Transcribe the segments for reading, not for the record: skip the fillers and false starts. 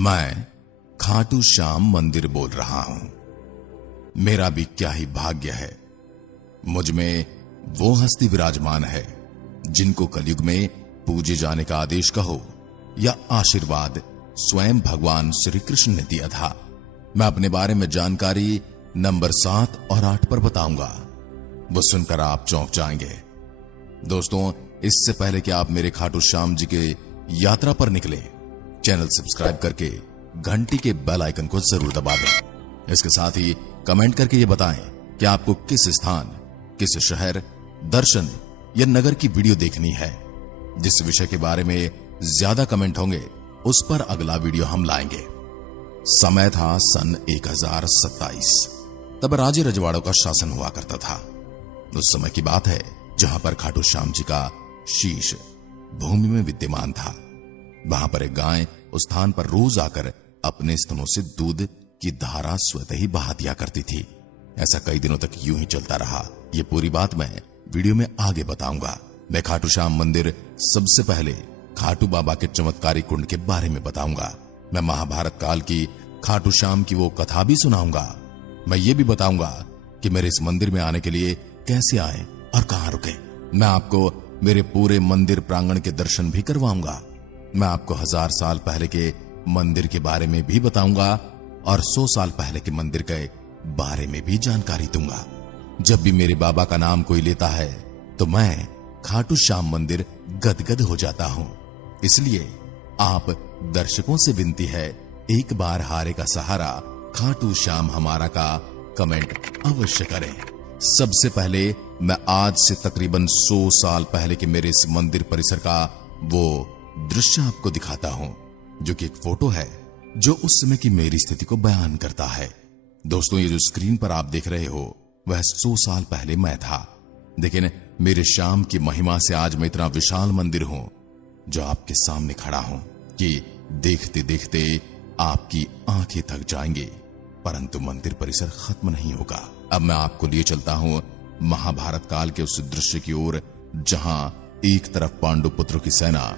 मैं खाटू श्याम मंदिर बोल रहा हूं। मेरा भी क्या ही भाग्य है, मुझ में वो हस्ती विराजमान है जिनको कलयुग में पूजे जाने का आदेश कहो या आशीर्वाद स्वयं भगवान श्री कृष्ण ने दिया था। मैं अपने बारे में जानकारी नंबर 7 और 8 पर बताऊंगा, वो सुनकर आप चौंक जाएंगे। दोस्तों, इससे पहले कि आप मेरे खाटू श्याम जी के यात्रा पर निकले, चैनल सब्सक्राइब करके घंटी के बेल आइकन को जरूर दबा दें। इसके साथ ही कमेंट करके ये बताएं कि आपको किस स्थान, किस शहर, दर्शन या नगर की वीडियो देखनी है। जिस विषय के बारे में ज्यादा कमेंट होंगे उस पर अगला वीडियो हम लाएंगे। समय था सन 1027। तब राजे रजवाड़ों का शासन हुआ करता था। उस समय की बात है जहां पर खाटू श्याम जी का शीश भूमि में विद्यमान था। वहां पर एक गाय उस स्थान पर रोज आकर अपने स्तनों से दूध की धारा स्वतः ही बहा दिया करती थी। ऐसा कई दिनों तक यूं ही चलता रहा। ये पूरी बात मैं वीडियो में आगे बताऊंगा। मैं खाटू श्याम मंदिर सबसे पहले खाटू बाबा के चमत्कारी कुंड के बारे में बताऊंगा। मैं महाभारत काल की खाटू श्याम की वो कथा भी सुनाऊंगा। मैं ये भी बताऊंगा कि मेरे इस मंदिर में आने के लिए कैसे आए और कहां रुके। मैं आपको मेरे पूरे मंदिर प्रांगण के दर्शन भी करवाऊंगा। मैं आपको 1000 साल पहले के मंदिर के बारे में भी बताऊंगा और 100 साल पहले के मंदिर के बारे में भी जानकारी दूंगा। जब भी मेरे बाबा का नाम कोई लेता है तो मैं खाटू श्याम मंदिर गदगद हो जाता हूं। इसलिए आप दर्शकों से विनती है, एक बार हारे का सहारा खाटू श्याम हमारा का कमेंट अवश्य करें। सबसे पहले मैं आज से तकरीबन 100 साल पहले के मेरे इस मंदिर परिसर का वो दृश्य आपको दिखाता हूं, जो कि एक फोटो है जो उस समय की मेरी स्थिति को बयान करता है। दोस्तों, ये जो स्क्रीन पर आप देख रहे हो वह 100 साल पहले मैं था। लेकिन मेरे श्याम की महिमा से आज मैं इतना विशाल मंदिर हूं जो आपके सामने खड़ा हूं कि देखते देखते आपकी आंखें थक जाएंगी, परंतु मंदिर परिसर खत्म नहीं होगा। अब मैं आपको लिए चलता हूं महाभारत काल के उस दृश्य की ओर जहां एक तरफ पांडु पुत्रों की सेना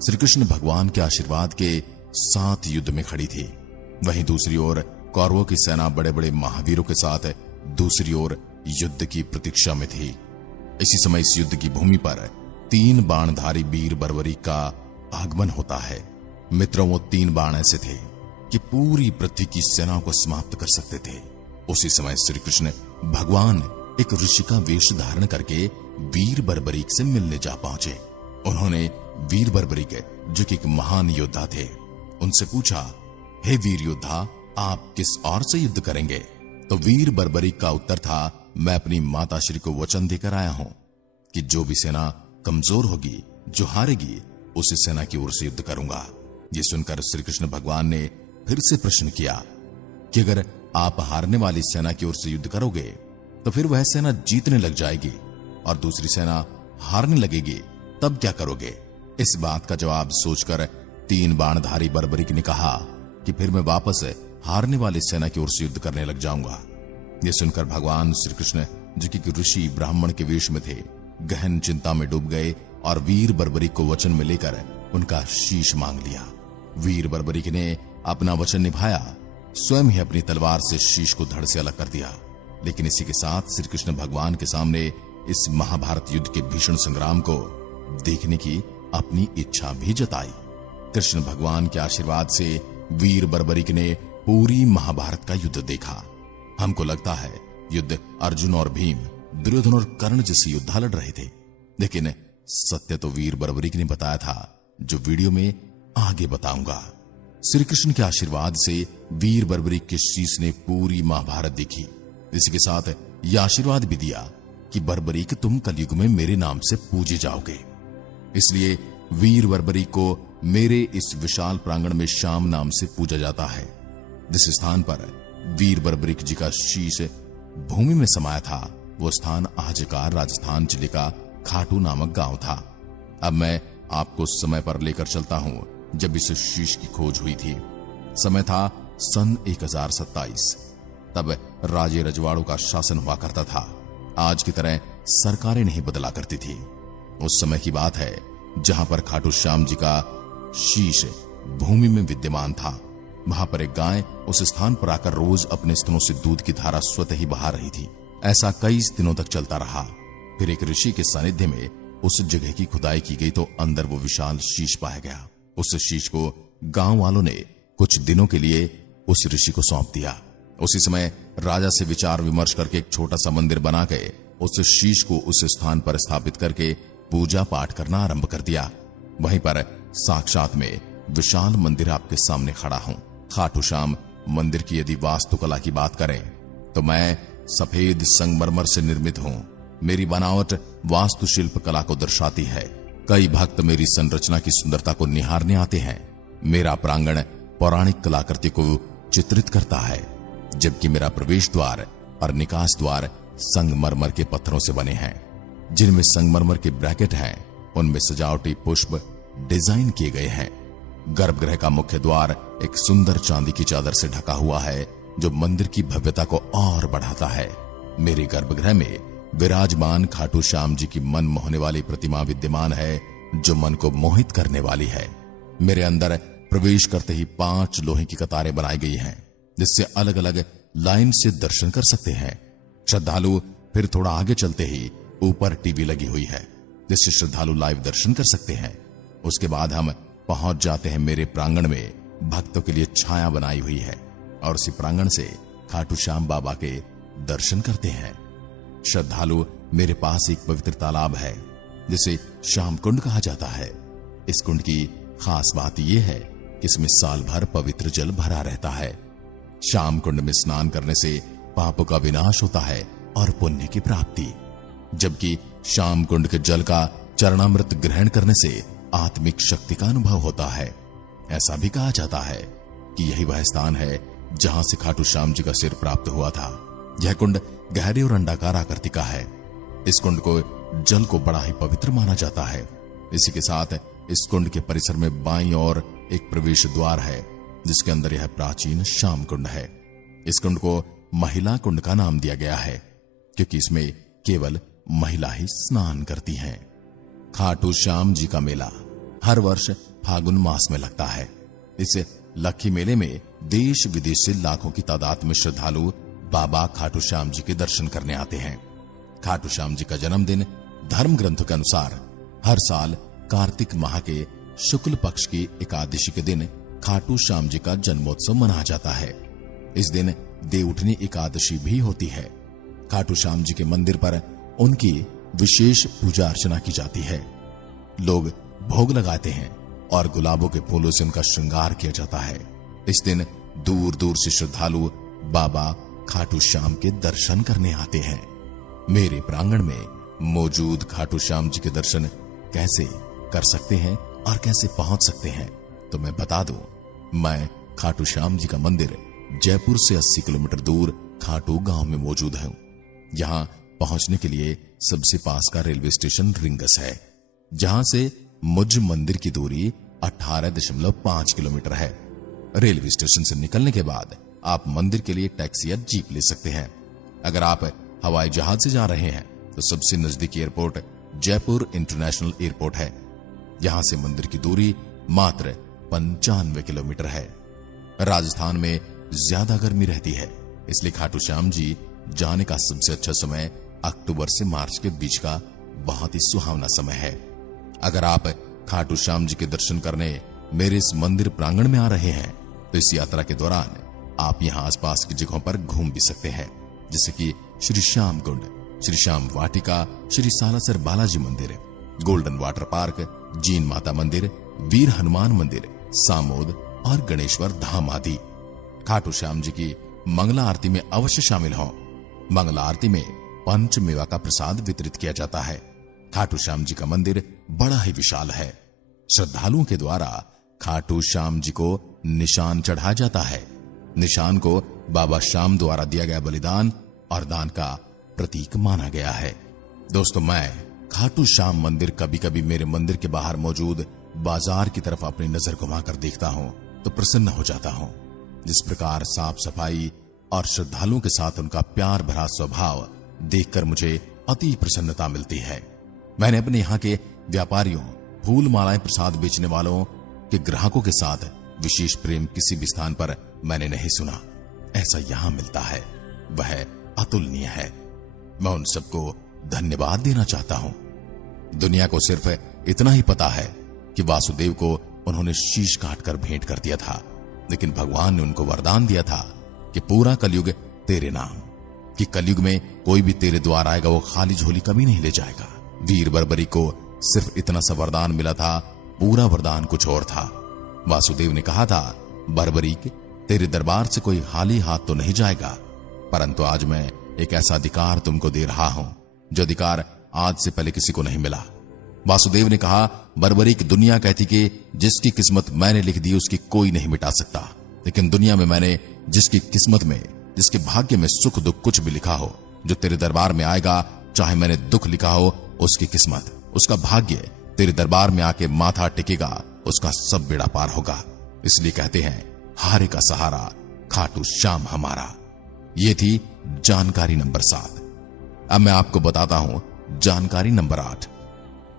श्री कृष्ण भगवान के आशीर्वाद के साथ युद्ध में खड़ी थी, वहीं दूसरी ओर कौरवों की सेना बड़े बड़े महावीरों के साथ दूसरी ओर युद्ध की प्रतीक्षा में थी। इसी समय इस युद्ध की भूमि पर 3 बाणधारी वीर बर्बरीक का आगमन होता है। मित्रों, वो 3 बाण ऐसे थे कि पूरी पृथ्वी की सेनाओं को समाप्त कर सकते थे। उसी समय श्री कृष्ण भगवान एक ऋषि का वेश धारण करके वीर बर्बरीक से मिलने जा पहुंचे। उन्होंने वीर बर्बरीक, जो कि एक महान योद्धा थे, उनसे पूछा, हे वीर योद्धा, आप किस ओर से युद्ध करेंगे? तो वीर बर्बरीक का उत्तर था, मैं अपनी माता श्री को वचन देकर आया हूं कि जो भी सेना कमजोर होगी, जो हारेगी, उसी सेना की ओर से युद्ध करूंगा। ये सुनकर श्री कृष्ण भगवान ने फिर से प्रश्न किया कि अगर आप हारने वाली सेना की ओर से युद्ध करोगे तो फिर वह सेना जीतने लग जाएगी और दूसरी सेना हारने लगेगी, तब क्या करोगे? इस बात का जवाब सोचकर 3 बाणधारी बर्बरीक ने कहा कि फिर मैं वापस हारने वाली सेना की ओर से युद्ध करने लग जाऊंगा। यह सुनकर भगवान श्री कृष्ण, जो कि ऋषि ब्राह्मण के वेश में थे, गहन चिंता में डूब गए और वीर बर्बरीक को वचन में लेकर उनका शीश मांग लिया। वीर बर्बरीक ने अपना वचन निभाया, स्वयं ही अपनी तलवार से शीश को धड़ से अलग कर दिया। लेकिन इसी के साथ श्री कृष्ण भगवान के सामने इस महाभारत युद्ध के भीषण संग्राम को देखने की अपनी इच्छा भी जताई। कृष्ण भगवान के आशीर्वाद से वीर बर्बरीक ने पूरी महाभारत का युद्ध देखा। हमको लगता है युद्ध अर्जुन और भीम, दुर्योधन और कर्ण जैसे योद्धा लड़ रहे थे, लेकिन सत्य तो वीर बर्बरीक ने बताया था, जो वीडियो में आगे बताऊंगा। श्री कृष्ण के आशीर्वाद से वीर बर्बरीक के शीश ने पूरी महाभारत देखी। इसी के साथ यह आशीर्वाद भी दिया कि बर्बरीक, तुम कलयुग में मेरे नाम से पूजे जाओगे। इसलिए वीर बर्बरीक को मेरे इस विशाल प्रांगण में श्याम नाम से पूजा जाता है। जिस स्थान पर वीर बर्बरीक जी का शीश भूमि में समाया था, वो स्थान आज का राजस्थान जिले का खाटू नामक गांव था। अब मैं आपको समय पर लेकर चलता हूं जब इस शीश की खोज हुई थी। समय था सन 1027। तब राजे रजवाड़ों का शासन हुआ करता था। आज की तरह सरकारें नहीं बदला करती थी। उस समय की बात है जहां पर खाटू श्याम जी का शीश भूमि में विद्यमान था। वहां पर एक गाय उस स्थान पर आकर रोज अपने स्तनों से दूध की धारा स्वतः ही बहा रही थी। ऐसा कई दिनों तक चलता रहा। फिर एक ऋषि के सानिध्य में उस जगह की खुदाई की गई तो अंदर वो विशाल शीश पाया गया। उस शीश को गांव वालों ने कुछ दिनों के लिए उस ऋषि को सौंप दिया। उसी समय राजा से विचार विमर्श करके एक छोटा सा मंदिर बना के उस शीश को उस स्थान पर स्थापित करके पूजा पाठ करना आरंभ कर दिया। वहीं पर साक्षात में विशाल मंदिर आपके सामने खड़ा हूं। खाटू श्याम मंदिर की यदि वास्तुकला की बात करें तो मैं सफेद संगमरमर से निर्मित हूं। मेरी बनावट वास्तुशिल्प कला को दर्शाती है। कई भक्त मेरी संरचना की सुंदरता को निहारने आते हैं। मेरा प्रांगण पौराणिक कलाकृति को चित्रित करता है, जबकि मेरा प्रवेश द्वार और निकास द्वार संगमरमर के पत्थरों से बने हैं। जिनमें संगमरमर के ब्रैकेट हैं, उनमें सजावटी पुष्प डिजाइन किए गए हैं। गर्भगृह का मुख्य द्वार एक सुंदर चांदी की चादर से ढका हुआ है, जो मंदिर की भव्यता को और बढ़ाता है। मेरे गर्भगृह में विराजमान खाटू श्याम जी की मन मोहने वाली प्रतिमा विद्यमान है, जो मन को मोहित करने वाली है। मेरे अंदर प्रवेश करते ही 5 लोहे की कतारें बनाई गई हैं, जिससे अलग अलग लाइन से दर्शन कर सकते हैं। श्रद्धालु फिर थोड़ा आगे चलते ही ऊपर टीवी लगी हुई है, जिससे श्रद्धालु लाइव दर्शन कर सकते हैं। उसके बाद हम पहुंच जाते हैं मेरे प्रांगण में। भक्तों के लिए छाया बनाई हुई है और उसी प्रांगण से खाटू श्याम बाबा के दर्शन करते हैं। श्रद्धालु मेरे पास एक पवित्र तालाब है, जिसे श्याम कुंड कहा जाता है। इस कुंड की खास बात यह है कि इसमें साल भर पवित्र जल भरा रहता है। श्याम कुंड में स्नान करने से पापों का विनाश होता है और पुण्य की प्राप्ति, जबकि श्याम कुंड के जल का चरणामृत ग्रहण करने से आत्मिक शक्ति का अनुभव होता है। ऐसा भी कहा जाता है कि यही वह स्थान है जहां से खाटू श्याम जी का सिर प्राप्त हुआ था। यह कुंड गहरे और अंडाकार आकृति का है। इस कुंड को जल को बड़ा ही पवित्र माना जाता है। इसी के साथ इस कुंड के परिसर में बाईं ओर एक प्रवेश द्वार है, जिसके अंदर यह प्राचीन श्याम कुंड है। इस कुंड को महिला कुंड का नाम दिया गया है, क्योंकि इसमें केवल महिला ही स्नान करती हैं। खाटू श्याम जी का मेला हर वर्ष फागुन मास में लगता है। इस लक्खी मेले में देश विदेश से लाखों की तादाद में श्रद्धालु बाबा खाटू श्याम जी के दर्शन करने आते हैं। खाटू श्याम जी का जन्मदिन धर्म ग्रंथों के अनुसार हर साल कार्तिक माह के शुक्ल पक्ष की एकादशी के दिन खाटू श्याम जी का जन्मोत्सव मनाया जाता है। इस दिन देवउठनी एकादशी भी होती है। खाटू श्याम जी के मंदिर पर उनकी विशेष पूजा अर्चना की जाती है। लोग भोग लगाते हैं और गुलाबों के फूलों से उनका श्रृंगार किया जाता है। इस दिन दूर दूर से श्रद्धालु बाबा खाटू श्याम के दर्शन करने आते हैं। मेरे प्रांगण में मौजूद खाटू श्याम जी के दर्शन कैसे कर सकते हैं और कैसे पहुंच सकते हैं, तो मैं बता दूं, मैं खाटू श्याम जी का मंदिर जयपुर से 80 किलोमीटर दूर खाटू गांव में मौजूद है। यहां पहुंचने के लिए सबसे पास का रेलवे स्टेशन रिंगस है, जहां से मुझ मंदिर की दूरी 18.5 किलोमीटर है। रेलवे स्टेशन से निकलने के बाद आप मंदिर के लिए टैक्सी या जीप ले सकते हैं। अगर आप हवाई जहाज से जा रहे हैं तो सबसे नजदीकी एयरपोर्ट जयपुर इंटरनेशनल एयरपोर्ट है। यहां से मंदिर की दूरी मात्र 95 किलोमीटर है। राजस्थान में ज्यादा गर्मी रहती है, इसलिए खाटू श्याम जी जाने का सबसे अच्छा समय अक्टूबर से मार्च के बीच का बहुत ही सुहावना समय है। अगर आप खाटू श्याम जी के दर्शन करने मेरे इस मंदिर प्रांगण में आ रहे हैं तो इस यात्रा के दौरान आप यहां आसपास की जगहों पर घूम भी सकते हैं, जैसे कि श्री श्याम कुंड, श्री श्याम वाटिका, श्री सालासर बालाजी मंदिर, गोल्डन वाटर पार्क, जीन माता मंदिर, वीर हनुमान मंदिर, सामोद और गणेश्वर धाम आदि। खाटू श्याम जी की मंगला आरती में अवश्य शामिल हों। मंगला आरती में पंच मेवा का प्रसाद वितरित किया जाता है। खाटू श्याम जी का मंदिर बड़ा ही विशाल है। श्रद्धालुओं के द्वारा खाटू श्याम जी को निशान चढ़ाया जाता है। निशान को बाबा श्याम द्वारा दिया गया बलिदान और दान का प्रतीक माना गया है। दोस्तों, मैं खाटू श्याम मंदिर कभी कभी मेरे मंदिर के बाहर मौजूद बाजार की तरफ अपनी नजर घुमाकर देखता हूं तो प्रसन्न हो जाता हूं। जिस प्रकार साफ सफाई और श्रद्धालुओं के साथ उनका प्यार भरा स्वभाव देखकर मुझे अति प्रसन्नता मिलती है। मैंने अपने यहाँ के व्यापारियों, फूल मालाएं प्रसाद बेचने वालों के ग्राहकों के साथ विशेष प्रेम किसी भी स्थान पर मैंने नहीं सुना। ऐसा यहां मिलता है, वह अतुलनीय है। मैं उन सबको धन्यवाद देना चाहता हूं। दुनिया को सिर्फ इतना ही पता है कि वासुदेव को उन्होंने शीश काटकर भेंट कर दिया था, लेकिन भगवान ने उनको वरदान दिया था कि पूरा कलयुग तेरे नाम, कि कलयुग में कोई भी तेरे द्वार आएगा वो खाली झोली कभी नहीं ले जाएगा। वीर बर्बरी को सिर्फ इतना सा वरदान मिला था, पूरा वरदान कुछ और था। वासुदेव ने कहा था, बर्बरीक, तेरे दरबार से कोई खाली हाथ तो नहीं जाएगा, परंतु आज मैं एक ऐसा अधिकार तुमको दे रहा हूं जो अधिकार आज से पहले किसी को नहीं मिला। वासुदेव ने कहा, बर्बरीक, दुनिया कहती कि जिसकी किस्मत मैंने लिख दी उसकी कोई नहीं मिटा सकता, लेकिन दुनिया में मैंने जिसकी किस्मत में, जिसके भाग्य में सुख दुख कुछ भी लिखा हो, जो तेरे दरबार में आएगा, चाहे मैंने दुख लिखा हो, उसकी किस्मत, उसका भाग्य तेरे दरबार में आके माथा टेकेगा, उसका सब बेड़ा पार होगा। इसलिए कहते हैं, हारे का सहारा खाटू श्याम हमारा। ये थी जानकारी नंबर 7। अब मैं आपको बताता हूं जानकारी नंबर 8।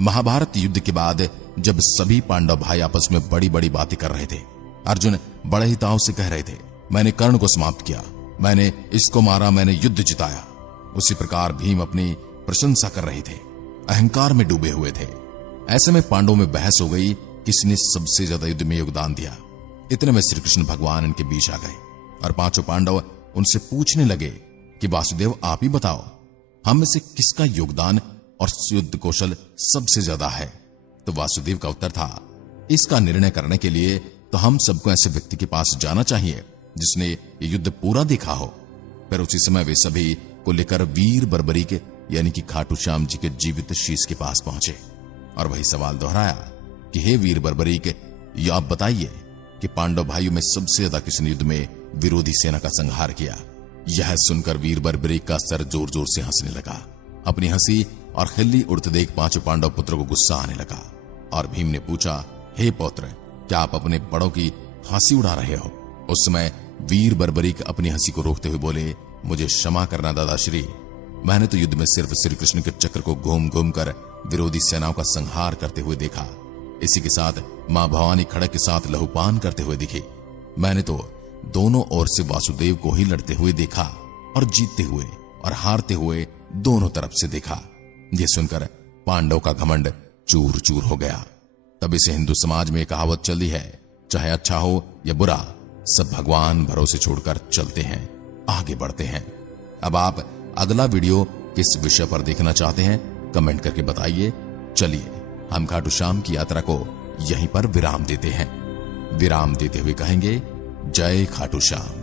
महाभारत युद्ध के बाद जब सभी पांडव भाई आपस में बड़ी बड़ी बातें कर रहे थे, अर्जुन बड़े ही ताव से कह रहे थे, मैंने कर्ण को समाप्त किया, मैंने इसको मारा, मैंने युद्ध जिताया। उसी प्रकार भीम अपनी प्रशंसा कर रहे थे, अहंकार में डूबे हुए थे। ऐसे में पांडवों में बहस हो गई, किसने सबसे ज्यादा युद्ध में योगदान दिया। इतने में श्री कृष्ण भगवान इनके बीच आ गए और पांचों पांडव उनसे पूछने लगे कि वासुदेव, आप ही बताओ, हम में से किसका योगदान और युद्ध कौशल सबसे ज्यादा है। तो वासुदेव का उत्तर था, इसका निर्णय करने के लिए तो हम सबको ऐसे व्यक्ति के पास जाना चाहिए जिसने ये युद्ध पूरा देखा हो। फिर उसी समय वे सभी को लेकर वीर बर्बरी के यानी कि खाटू श्याम जी के जीवित शीश के पास पहुंचे और वही सवाल दोहराया कि हे वीर बर्बरी के, ये आप बताइए कि पांडव भाइयों में सबसे ज्यादा किसने युद्ध में विरोधी सेना का संहार किया। यह सुनकर वीर बर्बरी का सर जोर जोर से हंसने लगा। अपनी हंसी और खिल्ली उड़ते देख पांचों पांडव पुत्रों को गुस्सा आने लगा और भीम ने पूछा, हे पौत्र, क्या आप अपने बड़ों की हंसी उड़ा रहे हो? उस समय वीर बर्बरी अपनी हंसी को रोकते हुए बोले, मुझे क्षमा करना दादाश्री, मैंने तो युद्ध में सिर्फ श्री कृष्ण के चक्र को घूम घूम कर विरोधी सेनाओं का संहार करते हुए देखा। इसी के साथ मां भवानी खड़क के साथ लहूपान करते हुए दिखी। मैंने तो दोनों ओर से वासुदेव को ही लड़ते हुए देखा और जीतते हुए और हारते हुए दोनों तरफ से देखा। यह सुनकर पांडव का घमंड चूर चूर हो गया। तब से हिंदू समाज में कहावत चली है, चाहे अच्छा हो या बुरा, सब भगवान भरोसे छोड़कर चलते हैं, आगे बढ़ते हैं। अब आप अगला वीडियो किस विषय पर देखना चाहते हैं कमेंट करके बताइए। चलिए हम खाटू श्याम की यात्रा को यहीं पर विराम देते हैं। विराम देते हुए कहेंगे, जय खाटू श्याम।